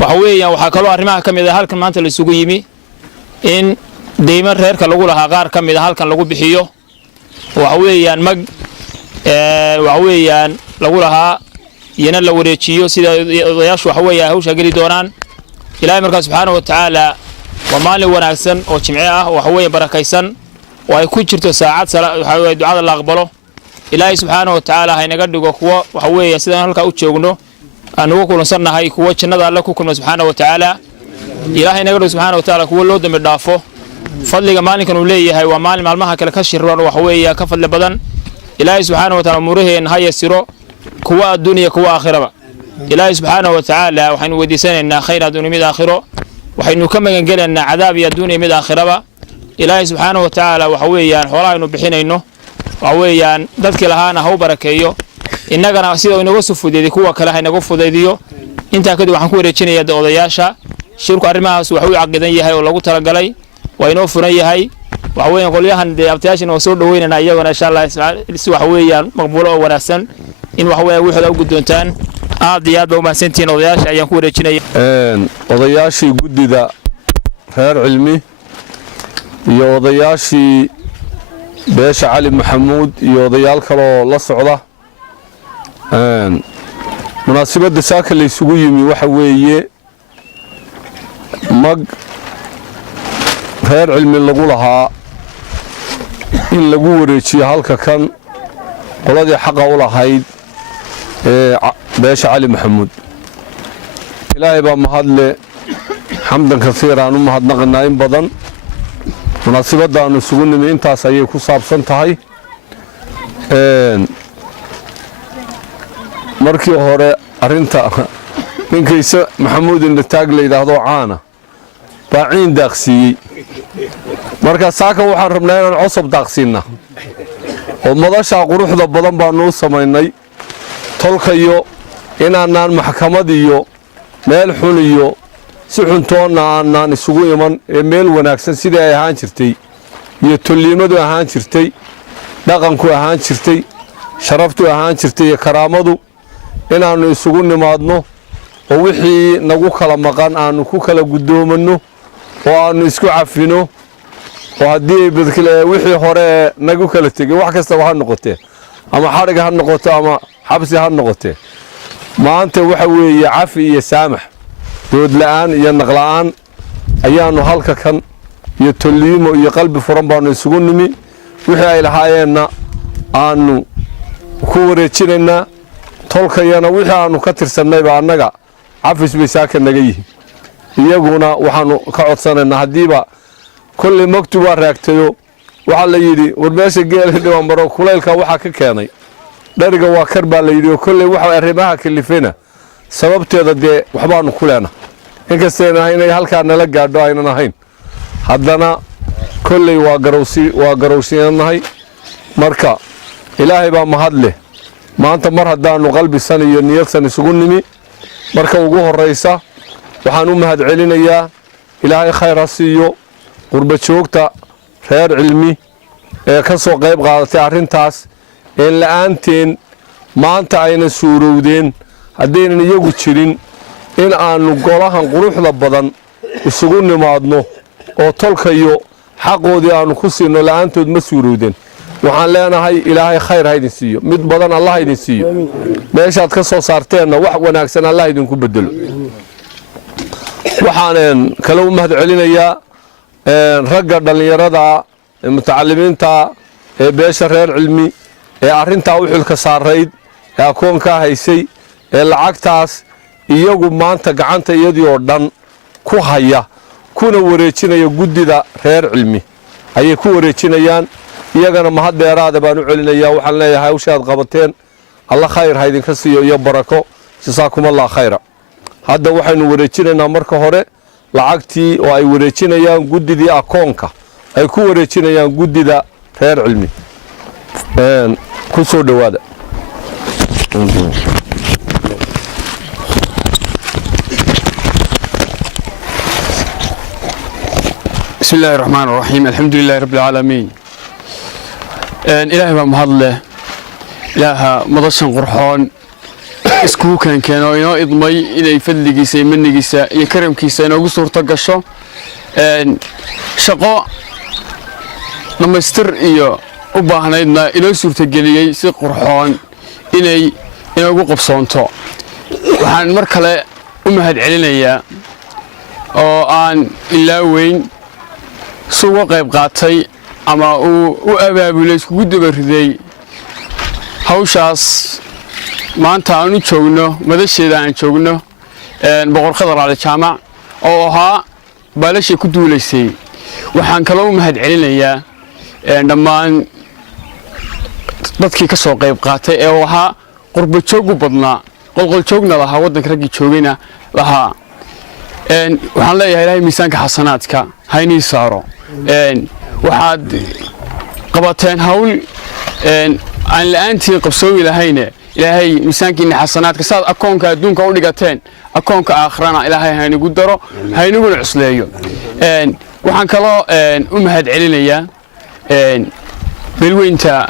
وحويا وحكلوا أرمها كم إذا هالكن ما أنت للسوقيمي إن دائما رير كلقوا لها غار كم إذا هالكن لقوا بحيو وحويا مج وحويا لقوا لها ينال وريتشيو سيدا ضياش وحويا هوش أجري دوران إلى مركز سبحانه وتعالى ومال وناسن وجمعه وحويا بركيسن ويكون شرط ساعات حويا دعاء الله قبله إلهي سبحانه وتعالى هاي نقدر قوة وحويا سيدا هلك أوتشوجنو أن وكل صرنا هاي قوة شندا الله كوكل سبحانه وتعالى إلهي نقدر سبحانه وتعالى قوة لود من دافه فضل جمالك كانوا ليه هاي ومال معلمها كلا كشر وحويا كفل بدن إلهي سبحانه وتعالى مره إن هاي السرو قوة الدنيا قوة آخرة إلهي سبحانه وتعالى وحين ودي سنة إن خير الدنيا مد آخره وحين نكمل نقول إن عذاب الدنيا مد آخرة إلهي سبحانه وتعالى وحويا حوالي إنه بحين إنه وحويا ذلك لهانا هو بركيو إنك أنا أسيد إنه وصف ذي قوة كلها إنه وصف ذي أنت كده وحنكون رجينا يد أضياشة شرك أرمها سوحوي عقدني هاي ولا قلت رجلي وإنه فرني هاي وحويا يقول يا هند أبتياش إنه وصل وين أنا إياه إن شاء الله سوحويا مقبولة وناسن إن وحويا وحده وجدونتان عاديات وما سنتين أضياش أيام رجينا أضياشي جد ذا غير علمي يا أضياشي بيش علي محمود يا أضيال كلا الله صعده مناسبة دساك اللي يسوي يمي وحويه مج غير علمي اللي قولها إن لقول شيء هالك كان ولدي حق أوله هيد بيش علي محمود إلهي بقى مهدل حمدا كثيرا ومهد نغنائم بدن مناسبة دا أنه سوون من إنتا سيكو صابسان تهي markii hore arinta ninkiisa maxamuud in taag leeyahay caana baaciin daaqsiyay marka saaka waxaan rabnaa inaan cusub daaqsiina oo madasha quruxda badan baan noo sameeynay tolkayo inaanaan maxkamad iyo meel xun iyo si xuntoona aanan isugu iman ee meel wanaagsan sidii ay ahaan jirtay iyo toliimadu ahaan jirtay dhaqanku ahaan jirtay sharaftu ahaan jirtay iyo karaamadu inaanu isugu nimaadno oo wixii nagu kala maqan aanu ku kala gudoomano oo aanu isku cafino oo hadii badkale wixii hore nagu kala tagay wax kasta waxa noqotay ama xariga ha noqoto ama xabsi ha noqotay maanta waxa weeye cafi iyo saamax dood la'aan iyo naqlaan ayaanu halka kan iyo toliimo iyo qalbi furan baanu isugu nimi wixii ay lahaayeenna aanu ku wareejinayna tolkayana wixii aanu ka tirsanay baa annaga cafis bay saaka naga yihiin iyaguna waxaanu ka codsanaynaa hadiiba kulli maktuba raagtayo waxa la yiri war meesha geelka dhiban baro kuleylka waxa ka keenay dhariga waa kar baa la yiri kulli waxa arrimaha kalifina sababteeda de waxbaanu kuleena inkastoo inay halka nala gaadho aynan ahayn haddana kulli waa garowsiinahay marka ilaahay baa mahad leh maanta mar haddaanu qalbi san iyo niyad san isugu nimi marka ugu horeysa waxaan u mahad celinayaa ilaahay khayr ha siiyo qurba joogta reer cilmi ee ka soo qayb qaadatay arintaas ee la'aanteen maanta ayna suurowdeen haddaynan iyagu jirin in aanu golahan quruxda badan isugu nimaadno oo tolkayo xaqoodii aanu ku siino la'aantood ma suurowdeen waxaan leenahay ilaahay khayr ha idin siiyo mid badan Allah idin siiyo meeshaad ka soo saarteenna wax wanaagsan Allah idinku bedelo waxaan kala u mahad celinayaa ragga dhalinyarada mutacallimiinta ee beesha reer cilmi ee arinta u xilka saareyd ee akoonka haysay ee lacagtaas iyagu maanta gacanta iyadii oo dhan ku haya kuna wareejinaya gudida reer cilmi ayay ku wareejinayaan iyagana mahad dheeraad baan u celinayaa waxaan leeyahay hawshaad qabateen Allah khayr ha idinka siiyo iyo barako jazaakumullahu khayra hadda waxaynu wareejinaynaa marka hore lacagtii oo ay wareejinayaan gudidii akoonka ay ku wareejinayaan gudida reer cilmi ku soo dhawaada بسم الله الرحمن الرحيم الحمد لله رب العالمين إلهي بمهضله إله مضشن قرحون iskugu keenkeeno inoo idmay inay fadligiisa iyo manigiisa iyo karamkiisa inoogu suurto gasho shaqo dhamaystir iyo u baahnaydna inoo suurtageliyey si qurxoon inay inoogu qabsoonto waxaan mar kale u mahad celinayaa oo aan ilaaweyn suuga qayb qaatay ama u abaabulay iskugu dabariday hawshaas maanta aan u joogno madasheeda aan joogno boqor Khadar Ali Jaamac oo ahaa baalashay ku duulaysay waxaan kaloo u mahad celinayaa dhammaan dadkii ka soo qayb qaatay ee ahaa qurbo joog u badnaa qolqol joogna lahaa waddanka raggii joogayna lahaa waxaan leeyahay ilaahay miisaanka xasanaadka haynii saaro waxaad qabateen hawl aan la'aantiin qabsoomi lahayne ilaahay miisaankiina xasanaadka saad akoonka adduunka u dhigateen akoonka aakhirana ilaahay haynigu daro hayniguna cusleeyo waxaan kaloo u mahad celinayaa beelweynta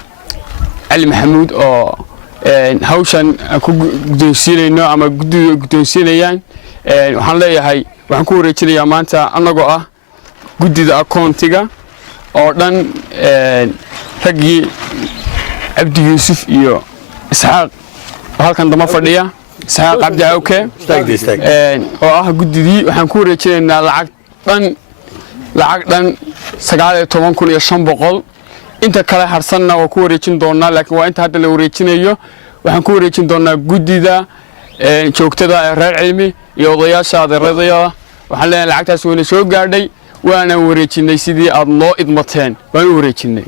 cali maxamuud oo hawshan ku guddoonsiinayno ama guddiga guddoonsiinayaan waxaan leeyahay waxaan ku wareejinayaa maanta annagoo ah guddida akoontiga oo dhan raggii cabdi yuusuf iyo isxaaq halkan dama fadhiya isxaaq cabdi awke oo ah guddidii waxaan ku wareejinaynaa lacag dhan 19,500 inta kale harsanna waa ku wareejin doonaa laakiin waa inta hadda la wareejinayo waxaan ku wareejin doonaa guddida joogtada ee reer cilmi iyo odayaasha adeeradayada waxaan leenahay lacagtaas wayna soo gaadhay waana wareejinay sidii aad noo idmateen waan u wareejinay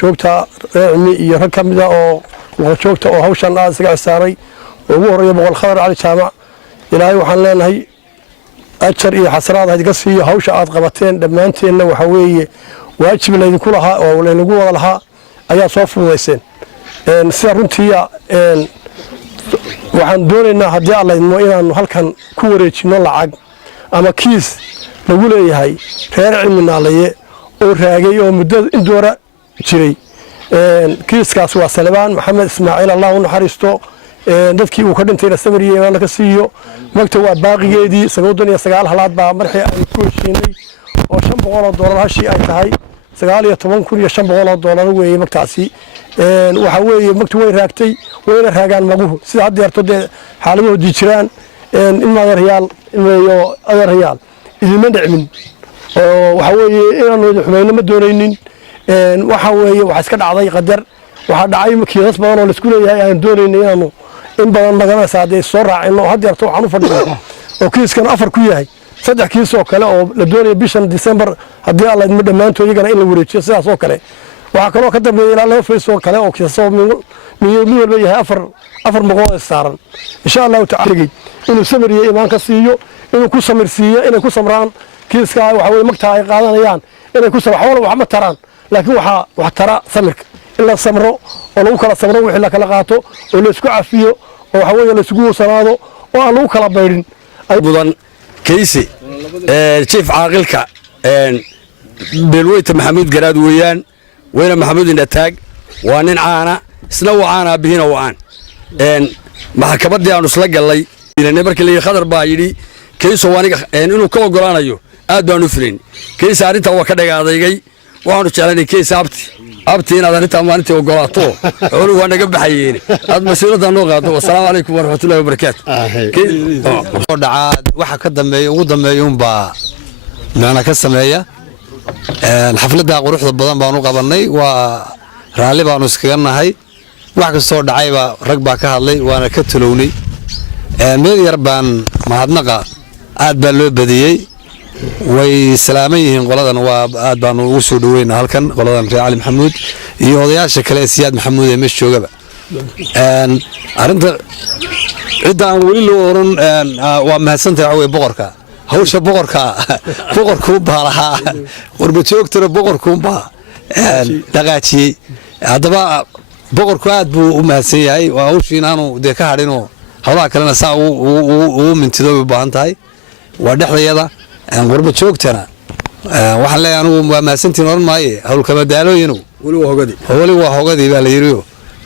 joogta cilmi iyo rag kamid ah oo wada joogta oo hawshan aad isaga saaray ugu horeeya boqor Khadar Ali Jaamac ilaahay waxaan leenahay ajar iyo xasanaad aad ka siiyo hawsha aad qabateen dhamaanteena waxa weeye waajib la idinku lahaa oo la inagu wada lahaa ayaa soo fududeyseen sida runtii waxaan doonaynaa haddii alla idmo inaanu halkan ku wareejino lacag ama kiis lagu leeyahay reer cilmi naalaye oo raagay oo muddo indoora jiray kiiskaas waa Salmaan Maxamed Ismaaciil Allah u naxariisto dadkii uu ka dhintay samariyay inaan ka siiyo magta waa baaqigeedii 99 halaad baa marxii ay ku heshiinay oo $500 hashii ay tahay $19,500 weeye magtaasi waxa weeye magtu way raagtay wayna raagaan maguhu sida hadda yarto xaaladoodu jiraan in ma yaryaal iyo adeeryaal idima dhicmin oo waxa weeye inaanu xumayno ma doonaynin waxa weeye waxa iska dhacday qadar waxa dhacay makiinas badan oo la isku leeyahay aan doonaynay inaanu in badan nagana saadey soo raacino hadda yarto waxaan u fadhiyo oo kiiskan afar ku yahay saddex kiis oo kale oo la doonay bishan December hadii alla idma dhamaantood iyagana in la wareejiyo sidaas oo kale waxa kale oo ka dambeeyay ilaa laba fays oo kale oo kiisoo miyuu walba yahay afar boqol saaran insha Allah ta'ala inuu samiriyo imaan ka siiyo inuu ku samirsiiyo inay ku samraan kiiska waxa weeye magta ay qaadanayaan inay ku sabaxo wax ma taraan laakiin waxa tara samirka illa samro oo lagu kala samro wixii la kala qaato oo la isku cafiyo oo waxa weeye la isku sanaado oo aan lagu kala bayrin ay budan كيسي شيف عاقلك بالويت محمود جراد ويان وين محمود النتاج وانين عانا سنو عانا بهنا وعان محكمة دي أنا سلق الله إلى نبرك اللي خضر بايدي كيس وانيك إنه كوا قرانا يو أدو نفرين كيس عارنت هو كده قاعد يجي وانو شالني كيس أبتي أنا ذنيت أمانتي وقراتو أقولوا وأنا قبل حييني هذا مسؤولة النوغة والسلام عليكم ورحمة الله وبركاته دعاد waxa ka dambeeyay ugu dambeeyay ba naana ka sameeya xafladda quruxda badan baan u qabanay waa raali baan iskaga nahay wax ka soo dhacayba rag baa ka hadlay waana ka talownay meel yar baan mahadnaqa aad baa loo badiyay way salaaman yihiin qoladan waa aad baan ugu soo dhaweynaa halkan qoladan reer Ali Maxamuud iyo odayaasha kale ee siyaad maxamuud ee meesha joogaba arrinta cidda aan weli loo oran waa mahadsantahay waxa weye boqorka hawsha boqorkuunbaa lahaa warbajoogtana boqorkuunbaa dhaqaajiyey haddaba boqorku aad buu u mahadsan yahay waa hawshii inaanu dee ka hadhinoo hawlaha kalena saa ugu mintido bay u baahan tahay waa dhexdayada warbajoogtana waxaan leeyahay anugu waa mahadsantiin oran maaye hawlkamadaalooyinu weli waa hogadii baa la yidhiyo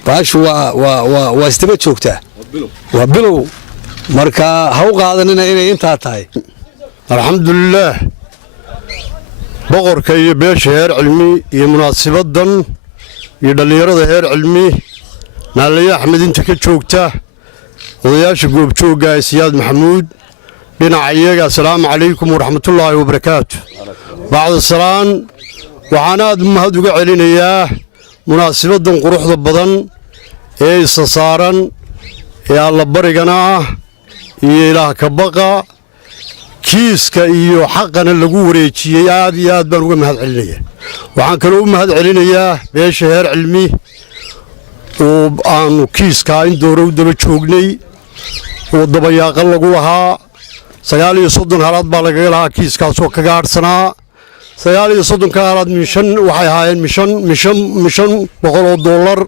baashu waa isdaba joogtaa waa bilow marka ha u qaadanina inay intaa tahay alxamdulilaah boqorka iyo beesha heer cilmi iyo munaasibadan iyo dhallinyarada heer cilmi naalaye axmed inta ka joogta odayaasha goobjoogga ee siyaad maxamuud dhinaca iyaga assalaamu calaykum waraxmatullaahi wabarakaatu bacda salaan waxaan aad mahad uga celinayaa munaasibadan quruxda badan ee isa saaran ee allabarigana ah iyo ilaah ka baqa kiiska iyo xaqana lagu wareejiyey aad iyo aad baan uga mahad celinayaa waxaan kaloo u mahad celinayaa beesha heer cilmi oo aanu kiiskaa in doora u daba joognay oo dabayaaqa lagu lahaa 39 halaad baa lagaga lahaa kiiskaasoo kaga hadhsanaa 39 halaad waxay ahaayeen mishan $100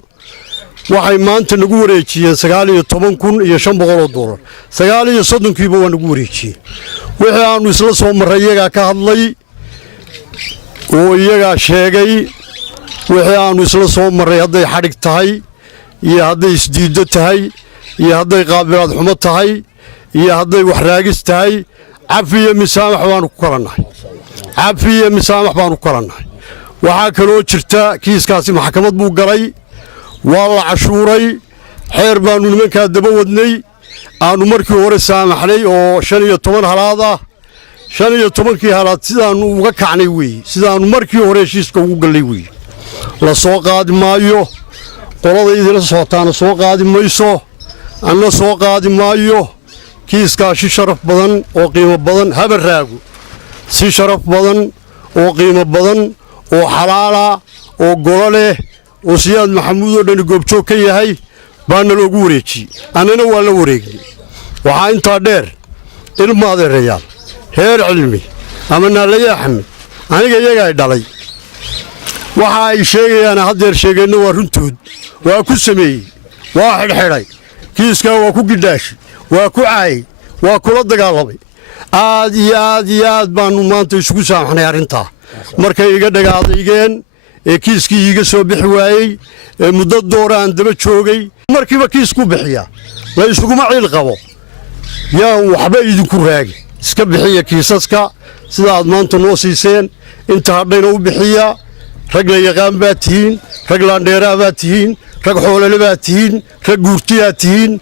waxay maanta nagu wareejiyeen 19,500 $39kiiba waa nagu wareejiyeen wixii aanu isla soo marray iyagaa ka hadlay oo iyagaa sheegay wixii aanu isla soo marray hadday xadhig tahay iyo hadday isdiiddo tahay iyo hadday qaabilaad xumo tahay iyo hadday waxraagis tahay cafi iyo misaamax baanu ku kala nahay waxaa kaloo jirta kiiskaasi maxkamad buu galay waa la cashuuray xeer baanu nimankaa daba wadnay aanu markii hore saamaxnay oo 15 halaad ah 15kii halaad sidaanu uga kacnay weeye sidaanu markii hore heshiiska ugu gallay weeye la soo qaadi maayo qolada idila socotaana soo qaadi mayso anna soo qaadi maayo kiiskaa si sharaf badan oo qiimo badan habaraagu si sharaf badan oo qiimo badan oo xalaala oo golo leh oo siyaad maxamuud oo dhan goobjoog ka yahay baana loogu wareejiyey annana waa la wareegnay waxaa intaa dheer ilma adeerayaal heer cilmi ama naalaye axmed aniga iyaga ay dhalay waxa ay sheegayaan haddeer sheegeenna waa runtood waa ku sameeyey waa xidhxidhay kiiskaa waa ku gidhaashi waa ku caayay waa kula dagaalamay aad iyo aad baanu maanta isugu saamaxnay arrintaa markay iga dhagaadaygeen ee kiiskii iiga soo bixi waayey ee muddo doora aan daba joogay markiiba kiisku bixiya la isuguma ciil qabo yaan waxba idinku raagi iska bixiya kiisaska sida aad maanta noo siiseen inta hadhayna u bixiya rag la yaqaan baad tihiin rag laandheeraa baad tihiin rag xoolale baad tihiin rag guurtiyaad tihiin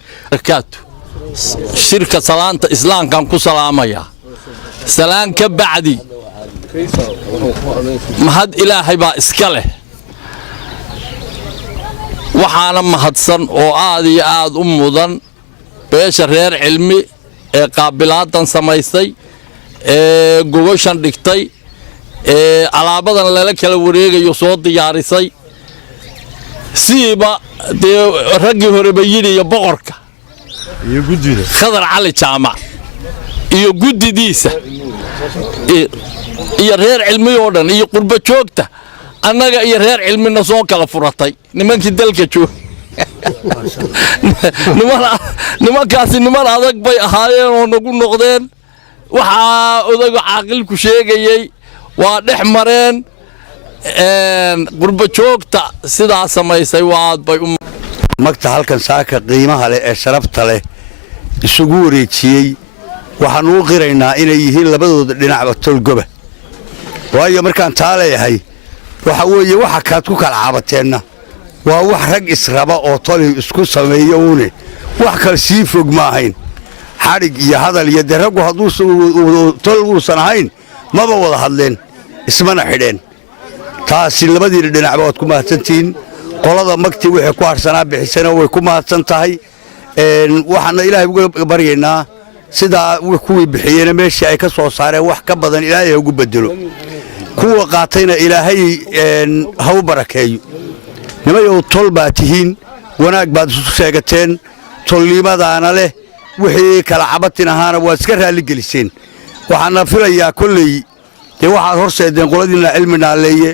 shirka salaanta islaamkan ku salaamaya salaan ka bacdi mahad ilaahay baa iska leh waxaana mahadsan oo aad iyo aad u mudan beesha reer cilmi ee qaabilaadan samaystay ee gogoshan dhigtay ee alaabadan lala kala wareegayo soo diyaarisay siiba dee raggii horeba yidhi iyo boqorka iyo guddida khadar cali jaamac iyo guddidiisa iyo reer cilmi oo dhan iyo qurba joogta annaga iyo reer cilmina soo kala furatay nimankii dalka joog nimankaasi niman adag bay ahaayeen oo nagu noqdeen waxaa odagu caaqilku sheegayey waa dhex mareen qurba joogta sidaa samaysay waad bay magta halkan saaka qiimaha leh ee sharafta leh isugu wareejiyey waxaanu u qiraynaa inay yihiin labadooda dhinacba tolgoba waayo markaan taa leeyahay waxa weeye waxa kaad ku kala caabateenna waa wax rag israba oo toli isku sameeyo uune wax kale sii fog ma ahayn xadhig iyo hadal iyo dee raggu hadduu tol uusan ahayn maba wada hadleen ismana xidheen taasi labadiina dhinacba waad ku mahadsantihiin qolada magtii wixii ku harsanaa bixisana way ku mahadsan tahay waxaana ilaahay uga baryaynaa sidaa kuwii bixiyeyna meeshii ay ka soo saareen wax ka badan ilaahay ha ugu bedelo kuwa qaatayna ilaahay ha u barakeeyo nimayow tol baa tihiin wanaag baad isu sheegateen tolnimadaana leh wixii kala cabatin ahaana waad iska raalligeliseen waxaana filayaa kolley dee waxaad horseedeen qoladiinna cilmi naaleeye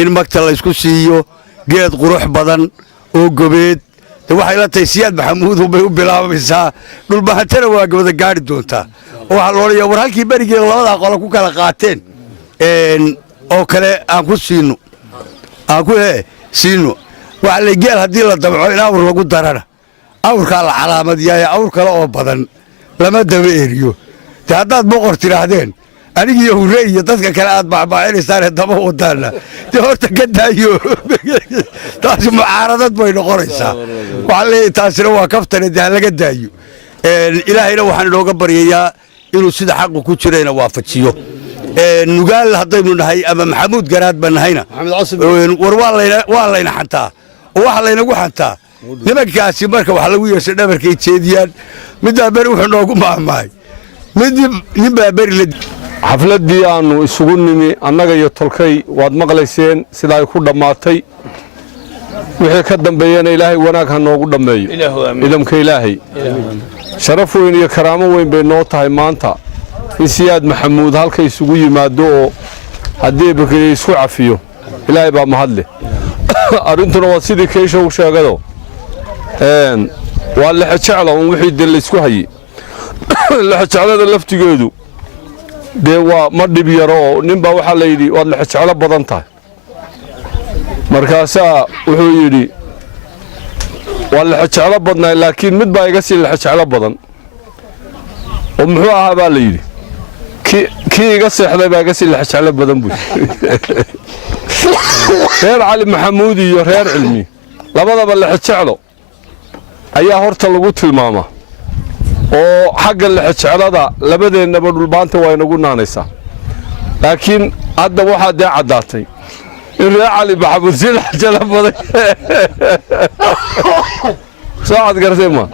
in magta laysku siiyo geed qurux badan oo gobeed dee waxay la tahay siyaad maxamuud bay u bilaabaysaa dhulbahantana waa wada gaadhi doontaa oo waxaa loodhaya war halkii berigeeda labadaa qole ku kala qaateen oo kale aan ku siino waxa la geel haddii la dabco in awr lagu darana awrkaa la calaamadiyaye awr kale oo badan lama daba eriyo dee haddaad boqor tidhaahdeen anigiiyo hurre iyo dadka kale aad bacbaacinaysaanee daba wadaana dee horta ka daayo taasi mucaaradad bay noqonaysaa waxaa leeyahay taasina waa kaftane dee ha laga daayo ilaahayna waxaan inooga baryayaa inuu sida xaqu ku jirayna waafajiyo nugaal haddaynu nahay ama maxamuud garaad baan nahayna war waa layna xantaa oo waxa laynagu xantaa nimankaasi marka wax lagu yeeshay dhabarkay jeediyaan middaa beri wuxuu noogu maahmahay ninbaa beri la xafladdii aannu isugu nimi annaga iyo tolkay waad maqlayseen sida ay ku dhammaatay wixii ka dambeeyana ilaahay wanaag ha noogu dhammeeyo idamka ilaahay sharaf weyn iyo karaamo weyn bay noo tahay maanta in siyaad maxamuud halka isugu yimaado oo haddii bakriye isku cafiyo ilaahay baa mahadleh arrintuna waa sidii keysha u sheegado waa lexejecla un wixii dee laysku hayey lexejeclada laftigeedu dee waa ma dhib yaro oo ninbaa waxaa la yidhi waad lexejeclo badan tahay markaasaa wuxuu yidhi waa lexejeclo badnaay laakiin mid baa iga sii lexejeclo badan oo muxuu ahaa baa la yidhi kii iga seexday baa iga sii lexejeclo badan buu reer cali maxamuud iyo reer cilmi labadaba lexejeclo ayaa horta lagu tilmaamaa oo xagga lexejeclada labadeennaba dhulbaanta waa inagu naanaysaa laakiin hadda waxaa dee caddaatay in reer cali maxamuud sii lexejeclo badan soo cad gartay ma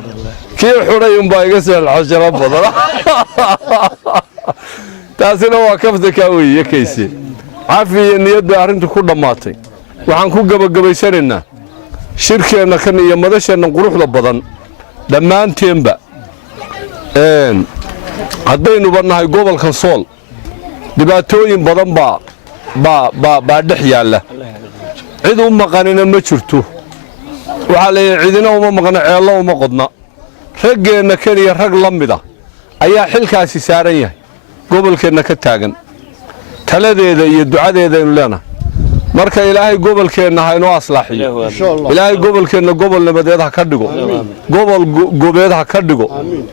kii xudhay unbaa iga sii lexejeclo badan taasina waa kaftakaa weeye kayse cafi iyo niyad bay arrintu ku dhammaatay waxaan ku gebagabaysanaynaa shirkeenna kan iyo madasheenna quruxda badan dhammaanteenba haddaynuba nahay gobolka sool dhibaatooyin badan baa dhex yaalla cid u maqanina ma jirto waxaa leeyahay cidina uma maqna ceello uma qodna raggeenna kan iyo rag la mida ayaa xilkaasi saaran yahay gobolkeenna ka taagan taladeeda iyo ducadeedaynu leenahay marka ilaahay gobolkeenna ha inoo aslaaxiyo ilaahay gobolkeenna gobol nabadeed ha ka dhigo gobol gobeed ha ka dhigo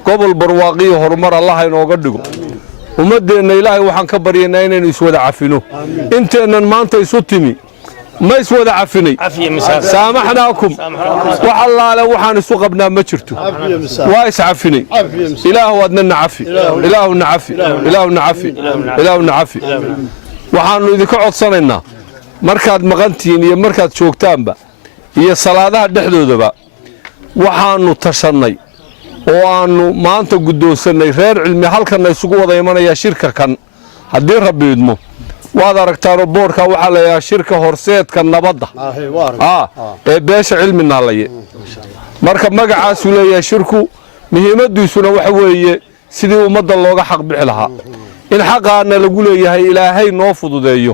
gobol barwaaqiyo horumar allah ha inooga dhigo ummaddeenna ilaahay waxaan ka baryaynaa inaynu iswada cafino inteennan maanta isu timi ma iswada cafinay saamaxnaakum wax allaale waxaan isu qabnaa ma jirto waa iscafinay ilaahu adna nacafi ilaahu nacafi ilaahu nacafi ilaahu nacafi waxaannu idinka codsanaynaa markaad maqantihiin iyo markaad joogtaanba iyo salaadaha dhexdoodaba waxaannu tashannay oo aannu maanta guddoonsannay reer cilmi halkanna isugu wada imanayaa shirka kan haddii rabbi idmo waad aragtaanoo boodhkaa waxaa layahaa shirka horseedka nabadda ee beesha cilmi naalaye marka magacaasuu leeyahay shirku muhiimaddiisuna waxa weeye sidii ummadda looga xaq bixi lahaa in xaqaana lagu leeyahay ilaahay noo fududeeyo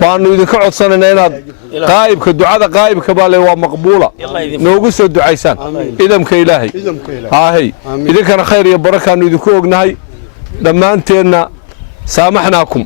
baannu idinka codsanaynaa inaad qaa'ibka ducada qaa'ibka baa le waa maqbuula noogu soo ducaysaan idamka ilaahay haahey idinkana khayr iyo barakaannu idinku ognahay dhammaanteenna saamaxnaakum